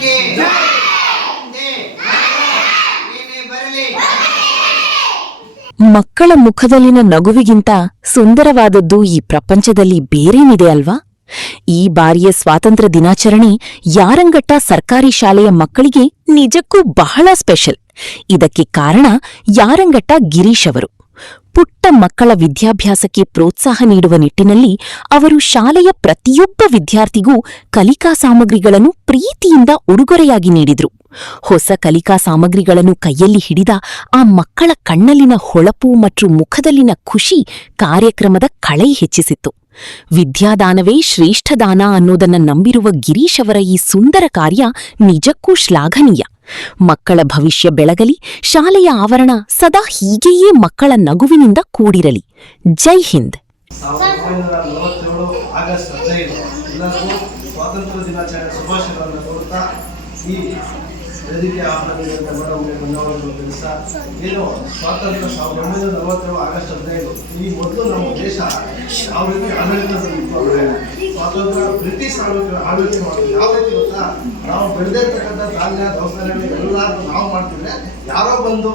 ಕನ್ನಡಕ್ಕೆ ಏನೇ ಬರಲಿ. ಮಕ್ಕಳ ಮುಖದಲ್ಲಿನ ನಗುವಿಗಿಂತ ಸುಂದರವಾದದ್ದು ಈ ಪ್ರಪಂಚದಲ್ಲಿ ಬೇರೇನಿದೆ ಅಲ್ವಾ? ಈ ಬಾರಿಯ ಸ್ವಾತಂತ್ರ್ಯ ದಿನಾಚರಣೆ ಯಾರಂಗಟ್ಟ ಸರ್ಕಾರಿ ಶಾಲೆಯ ಮಕ್ಕಳಿಗೆ ನಿಜಕ್ಕೂ ಬಹಳ ಸ್ಪೆಷಲ್. ಇದಕ್ಕೆ ಕಾರಣ ಯಾರಂಗಟ್ಟ ಗಿರೀಶ್ ಅವರು. ಪುಟ್ಟ ಮಕ್ಕಳ ವಿದ್ಯಾಭ್ಯಾಸಕ್ಕೆ ಪ್ರೋತ್ಸಾಹ ನೀಡುವ ನಿಟ್ಟಿನಲ್ಲಿ ಅವರು ಶಾಲೆಯ ಪ್ರತಿಯೊಬ್ಬ ವಿದ್ಯಾರ್ಥಿಗೂ ಕಲಿಕಾ ಸಾಮಗ್ರಿಗಳನ್ನು ಪ್ರೀತಿಯಿಂದ ಉಡುಗೊರೆಯಾಗಿ ನೀಡಿದ್ರು. ಹೊಸ ಕಲಿಕಾ ಸಾಮಗ್ರಿಗಳನ್ನು ಕೈಯಲ್ಲಿ ಹಿಡಿದ ಆ ಮಕ್ಕಳ ಕಣ್ಣಲ್ಲಿನ ಹೊಳಪು ಮತ್ತು ಮುಖದಲ್ಲಿನ ಖುಷಿ ಕಾರ್ಯಕ್ರಮದ ಕಳೆ ಹೆಚ್ಚಿಸಿತ್ತು. ವಿದ್ಯಾದಾನವೇ ಶ್ರೇಷ್ಠ ದಾನ ಅನ್ನೋದನ್ನ ನಂಬಿರುವ ಗಿರೀಶ್ ಅವರ ಈ ಸುಂದರ ಕಾರ್ಯ ನಿಜಕ್ಕೂ ಶ್ಲಾಘನೀಯ. ಮಕ್ಕಳ ಭವಿಷ್ಯ ಬೆಳಗಲಿ, ಶಾಲೆಯ ಆವರಣ ಸದಾ ಹೀಗೆಯೇ ಮಕ್ಕಳ ನಗುವಿನಿಂದ ಕೂಡಿರಲಿ. ಜೈ ಹಿಂದ್. 1947 ಆಗಸ್ಟ್ 15 ಎಲ್ಲರಿಗೂ ಸ್ವಾತಂತ್ರ್ಯ ದಿನಾಚರಣೆ ಶುಭಾಶಯಗಳನ್ನು ಕೋರುತ್ತಾ ಈ ವೇದಿಕೆ ಆಹ್ವಾನಿಸಿದ ಮೇಡಮ್ಗೆ ಧನ್ಯವಾದಗಳು ತಿಳಿಸ್ತಾ, ಏನು ಸ್ವಾತಂತ್ರ್ಯ 1947 ಆಗಸ್ಟ್ 15 ಈ ಮೊದಲು ನಮ್ಮ ದೇಶ ಯಾವ ರೀತಿ ಆಡಳಿತದಲ್ಲಿತ್ತು ಅಂದರೆ ಸ್ವಾತಂತ್ರ್ಯ ಬ್ರಿಟಿಷ್ ಆಡಳಿತ ಮಾಡೋದು ಯಾವ ರೀತಿ ಗೊತ್ತಾ? ನಾವು ಬೆಳೆದಿರ್ತಕ್ಕಂಥ ಧಾನ್ಯ ದವಸಗಳು ಎಲ್ಲ ನಾವು ಮಾಡ್ತಿದ್ರೆ ಯಾರೋ ಬಂದು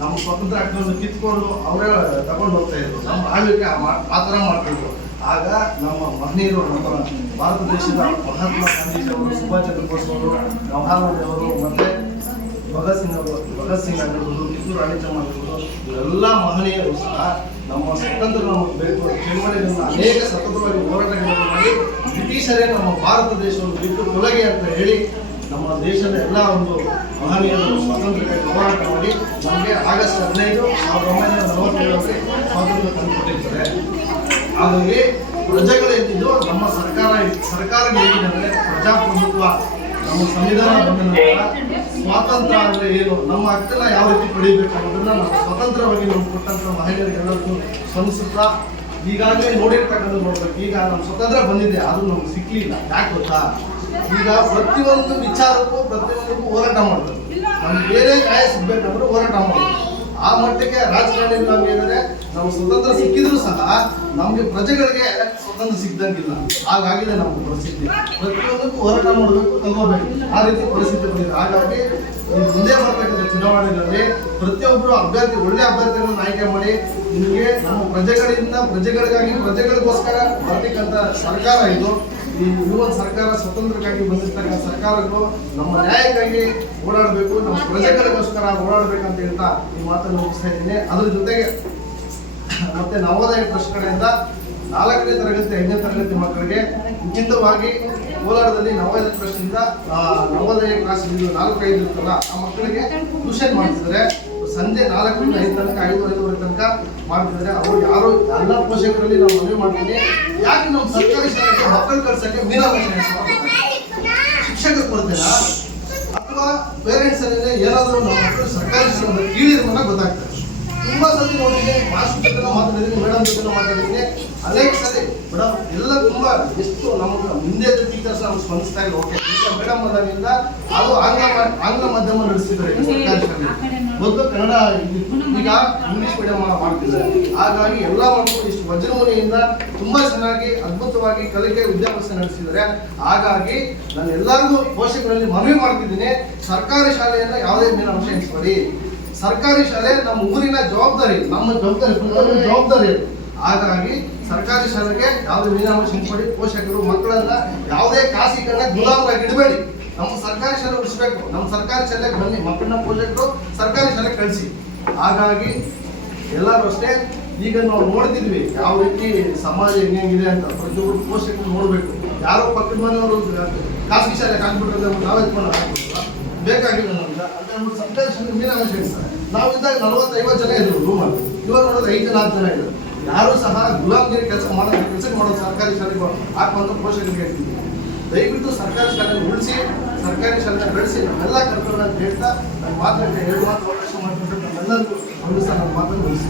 ನಮ್ಮ ಸ್ವತಂತ್ರ ಹಕ್ಕನ್ನು ಕಿತ್ಕೊಂಡು ಅವರೇ ತಗೊಂಡು ಹೋಗ್ತಾ ಇದ್ರು. ನಮ್ಮ ಆಳ್ವಿಕೆ ಆ ಥರ ಮಾಡ್ತಿದ್ರು. ಆಗ ನಮ್ಮ ಮಹನೀಯರು, ನಮ್ಮ ಭಾರತ ದೇಶದ ಮಹಾತ್ಮ ಗಾಂಧೀಜಿಯವರು, ಸುಭಾಷ್ ಚಂದ್ರ ಬೋಸ್ ಅವರು, ಜವಾಹರ್ಲಾಲ್ ಅವರು, ಮತ್ತೆ ಭಗತ್ ಸಿಂಗ್ ಆಗಿರ್ಬೋದು, ಕಿತ್ತೂರು ರಾಣಿ ಚೆನ್ನಮ್ಮ ಆಗಿರ್ಬೋದು, ಇವರೆಲ್ಲ ಮಹನೀಯರು ಸಹ ನಮ್ಮ ಸ್ವತಂತ್ರ ನಮಗೆ ಬೇಕು ಚಳವಳಿಗಳನ್ನು ಅನೇಕ ಸತತವಾಗಿ ಹೋರಾಟಗಳನ್ನು ಮಾಡಿ ಬ್ರಿಟಿಷರೇ ನಮ್ಮ ಭಾರತ ದೇಶವನ್ನು ಬಿಟ್ಟು ತೊಲಗಿ ಅಂತ ಹೇಳಿ ನಮ್ಮ ದೇಶದ ಎಲ್ಲ ಒಂದು ಮಹನೀಯರು ಸ್ವಾತಂತ್ರ್ಯಕ್ಕಾಗಿ ಹೋರಾಟ ಮಾಡಿ ನಮಗೆ ಆಗಸ್ಟ್ 15, 1947 ಸ್ವಾತಂತ್ರ್ಯ ತಂದುಕೊಟ್ಟಿರ್ತಾರೆ. ಹಾಗಾಗಿ ಪ್ರಜೆಗಳೇನಿದ್ದು ನಮ್ಮ ಸರ್ಕಾರ ಹೇಗಿದೆ ಅಂದರೆ ಪ್ರಜಾಪ್ರಭುತ್ವ, ನಮ್ಮ ಸಂವಿಧಾನ ಬಂದ ನಂತರ ಸ್ವಾತಂತ್ರ್ಯ ಅಂದರೆ ಏನು, ನಮ್ಮ ಹಕ್ಕನ್ನ ಯಾವ ರೀತಿ ಪಡಿಬೇಕು ಅನ್ನೋದನ್ನ ನಾವು ಸ್ವತಂತ್ರವಾಗಿ ನಮ್ಗೆ ಕೊಟ್ಟಂತ ಮಹಿಳೆಯರಿಗೆಲ್ಲರಿಗೂ ಸ್ಪಂದಿಸುತ್ತಾ ಈಗಾಗಲೇ ನೋಡಿರ್ತಕ್ಕಂಥ ನೋಡ್ಬೇಕು. ಈಗ ನಮ್ಮ ಸ್ವತಂತ್ರ ಬಂದಿದೆ, ಅದು ನಮ್ಗೆ ಸಿಕ್ಲಿಲ್ಲ. ಯಾಕೆ ಗೊತ್ತಾ? ಈಗ ಪ್ರತಿಯೊಂದು ವಿಚಾರಕ್ಕೂ ಹೋರಾಟ ಮಾಡೋದು. ನಮ್ಗೆ ಬೇರೆ ನ್ಯಾಯ ಸಿಗ್ಬೇಕಂದ್ರೆ ಹೋರಾಟ ಮಾಡೋದು. ಆ ಮಟ್ಟಕ್ಕೆ ರಾಜಕಾರಣಿ ನಮ್ಗೆ ನಾವು ಸ್ವತಂತ್ರ ಸಿಕ್ಕಿದ್ರು ಸಹ ನಮ್ಗೆ ಪ್ರಜೆಗಳಿಗೆ ಸ್ವತಂತ್ರ ಸಿಗ್ದಂಗಿಲ್ಲ. ಹಾಗಾಗಿದೆ ನಮ್ಮ ಪರಿಸ್ಥಿತಿ. ಪ್ರತಿಯೊಂದಕ್ಕೂ ಹೋರಾಟ ಮಾಡಬೇಕು, ತಗೋಬೇಕು, ಆ ರೀತಿ ಪರಿಸ್ಥಿತಿ ಬಂದಿದೆ. ಹಾಗಾಗಿ ಮುಂದೆ ಬರ್ತಕ್ಕಂಥ ಚುನಾವಣೆಗಳಲ್ಲಿ ಪ್ರತಿಯೊಬ್ಬರು ಒಳ್ಳೆ ಅಭ್ಯರ್ಥಿಗಳನ್ನು ಆಯ್ಕೆ ಮಾಡಿ ನಿಮಗೆ ನಮ್ಮ ಪ್ರಜೆಗಳಿಗಾಗಿ ಪ್ರಜೆಗಳಿಗೋಸ್ಕರ ಬರ್ತಕ್ಕಂಥ ಸರ್ಕಾರ ಇದು. ಈ ಯುವ ಸರ್ಕಾರ ಸ್ವತಂತ್ರಕ್ಕಾಗಿ ಬಂದಿರ್ತಕ್ಕಂಥ ಸರ್ಕಾರಗಳು ನಮ್ಮ ನ್ಯಾಯಕ್ಕಾಗಿ ಓಡಾಡಬೇಕು, ನಮ್ಮ ಪ್ರಜೆಗಳಿಗೋಸ್ಕರ ಓಡಾಡಬೇಕಂತ ಹೇಳ್ತಾ ಈ ಮಾತನ್ನು ಮುಗಿಸ್ತಾ ಇದ್ದೀನಿ. ಅದ್ರ ಜೊತೆಗೆ ಮತ್ತೆ ನವೋದಯ ಟ್ರಸ್ಟ್ ಕಡೆಯಿಂದ 4ನೇ ತರಗತಿ 5ನೇ ತರಗತಿ ಮಕ್ಕಳಿಗೆ ಉಚಿತವಾಗಿ ಕೋಲಾರದಲ್ಲಿ ನವೋದಯ ಟ್ರಸ್ಟ್ ಇಂದ ನವೋದಯ ಕ್ಲಾಸ್ 4-5 ಇರುತ್ತಲ್ಲ ಆ ಮಕ್ಕಳಿಗೆ ಟ್ಯೂಷನ್ ಮಾಡ್ತಿದ್ದಾರೆ. ಸಂಜೆ 4ರಿಂದ 5 ತನಕ 5-5:30 ತನಕ ಮಾಡ್ತಿದ್ದಾರೆ. ಅವರು ಯಾರು ಎಲ್ಲ ಪೋಷಕರಲ್ಲಿ ನಾವು ಮನವಿ ಮಾಡ್ತೀನಿ, ಯಾಕೆ ನಮ್ಮ ಸರ್ಕಾರಿ ಶಾಲೆಗೆ ಮಕ್ಕಳು ಕಳ್ಸಕ್ಕೆ ಮೀನಾಮೇಷ ಶಿಕ್ಷಕರು ಕೊಡ್ತೀರಾ ಅಥವಾ ಪೇರೆಂಟ್ಸ್ ಅಲ್ಲಿ ಏನಾದರೂ ನಮ್ಮ ಮಕ್ಕಳು ಸರ್ಕಾರಿ ಶಾಲೆ ಕೀಳಿರ್ಮನ ಗೊತ್ತಾಗ್ತದೆ. ತುಂಬಾ ಸತಿ ನೋಡಿದ್ದೀನಿ, ಮಾಸ್ಟರ್ ಜೊತೆ ಮಾತಾಡಿದ್ದೀನಿ, ಮೇಡಮ್ ಜೊತೆ ಮಾತಾಡಿದ್ದೀನಿ, ಅನೇಕ ಸರಿ ಮೇಡಮ್ ಎಲ್ಲ ತುಂಬಾ ಎಷ್ಟು ನಮಗೆ ಹಿಂದೆ ಟೀಚರ್ಸ್ ನಾವು ಸ್ಪಂದಿಸ್ತಾ ಇಲ್ಲ. ಓಕೆ, ಈಗ ಮೇಡಮ್ ಅದರಿಂದ ಅದು ಆಂಗ್ಲ ಮಾಧ್ಯಮ ನಡೆಸ್ತಿದ್ದಾರೆ ಸರ್ಕಾರಿ ಶಾಲೆ. ಮೊದಲು ಕನ್ನಡ, ಈಗ ಇಂಗ್ಲಿಷ್ ಮೀಡಿಯಂ ಮಾಡ್ತಿದ್ದಾರೆ. ಹಾಗಾಗಿ ಎಲ್ಲ ಮಕ್ಕಳು ಇಷ್ಟು ವಜ್ರಮುನಿಯಿಂದ ತುಂಬಾ ಚೆನ್ನಾಗಿ ಅದ್ಭುತವಾಗಿ ಕಲಿಕೆ ವಿದ್ಯಾಭ್ಯಾಸ ನಡೆಸಿದ್ದಾರೆ. ಹಾಗಾಗಿ ನಾನು ಎಲ್ಲರಿಗೂ ಪೋಷಕರಲ್ಲಿ ಮನವಿ ಮಾಡ್ತಿದ್ದೀನಿ, ಸರ್ಕಾರಿ ಶಾಲೆಯನ್ನ ಯಾವುದೇ ಮೀನಾಂಶ ಎಣಿಸ್ಬೇಡಿ. ಸರ್ಕಾರಿ ಶಾಲೆ ನಮ್ಮ ಊರಿನ ಜವಾಬ್ದಾರಿ, ನಮ್ಮ ಜವಾಬ್ದಾರಿ. ಹಾಗಾಗಿ ಸರ್ಕಾರಿ ಶಾಲೆಗೆ ಯಾವುದೇ ಮೀನಾಂಶ ಎಣಿಸ್ಬೇಡಿ. ಪೋಷಕರು ಮಕ್ಕಳನ್ನ ಯಾವುದೇ ಖಾಸಗೀಕರಣ ಗುಲಾಮರಾಗಿ ಇಡಬೇಡಿ. ನಮ್ಮ ಸರ್ಕಾರಿ ಶಾಲೆ ಉಳಿಸ್ಬೇಕು. ನಮ್ಮ ಸರ್ಕಾರಿ ಶಾಲೆಗೆ ಬನ್ನಿ, ಮಕ್ಕಳನ್ನ ಪೋಷಕರು ಸರ್ಕಾರಿ ಶಾಲೆಗೆ ಕಳಿಸಿ. ಹಾಗಾಗಿ ಎಲ್ಲರೂ ಅಷ್ಟೇ, ಈಗ ನಾವು ನೋಡ್ತಿದ್ವಿ ಯಾವ ರೀತಿ ಸಮಾಜ ಹೆಂಗಿದೆ ಅಂತ. ಪ್ರತಿಯೊಬ್ಬರು ಪೋಷಕರು ನೋಡ್ಬೇಕು. ಯಾರೋ ಪಕ್ಕದ ಮನೆಯವರು ಖಾಸಗಿ ಶಾಲೆಗೆ ಹಾಕ್ಬಿಟ್ರೆ ನಾವು ಎತ್ಕೊಂಡು ಹಾಕ್ಬಿಡ್ತೀವ, ಬೇಕಾಗಿಲ್ಲ ನಮ್ಗೆ ಅಂತ ಹೇಳ್ಬಿಟ್ಟು ಸರ್ಕಾರಿ ಶಾಲೆ ಮೀನಾಂಶ ಎಣಿಸ್ತಾರೆ. ನಾವಿದ್ದಾಗ 40-50 ಜನ ಇದ್ರು ರೂಮಲ್ಲಿ, ಇವಾಗ ನೋಡಿದ್ರೆ 5-4 ಜನ ಇದ್ರು. ಯಾರು ಸಹ ಗುಲಾಮಗಿರಿ ಕೆಲಸ ಮಾಡೋದು ಸರ್ಕಾರಿ ಶಾಲೆಗೆ ಹಾಕುವಂತ ಪೋಷಕರಿಗೆ ಹೇಳ್ತಿದ್ವಿ. ದಯವಿಟ್ಟು ಸರ್ಕಾರಿ ಶಾಲೆ ಉಳಿಸಿ, ಸರ್ಕಾರಿ ಶಾಲೆ ಬೆಳೆಸಿ ನಮ್ಮೆಲ್ಲ ಕರ್ತವ್ಯ ಅಂತ ಹೇಳ್ತಾ ನನ್ನ ಮಾತನ್ನು 2 ಮಾತು ಅವಕಾಶ ಮಾಡಿಕೊಂಡು ನಮ್ಮೆಲ್ಲರಿಗೂ ನನ್ನ ಮಾತನ್ನು ಉಳಿಸಿ.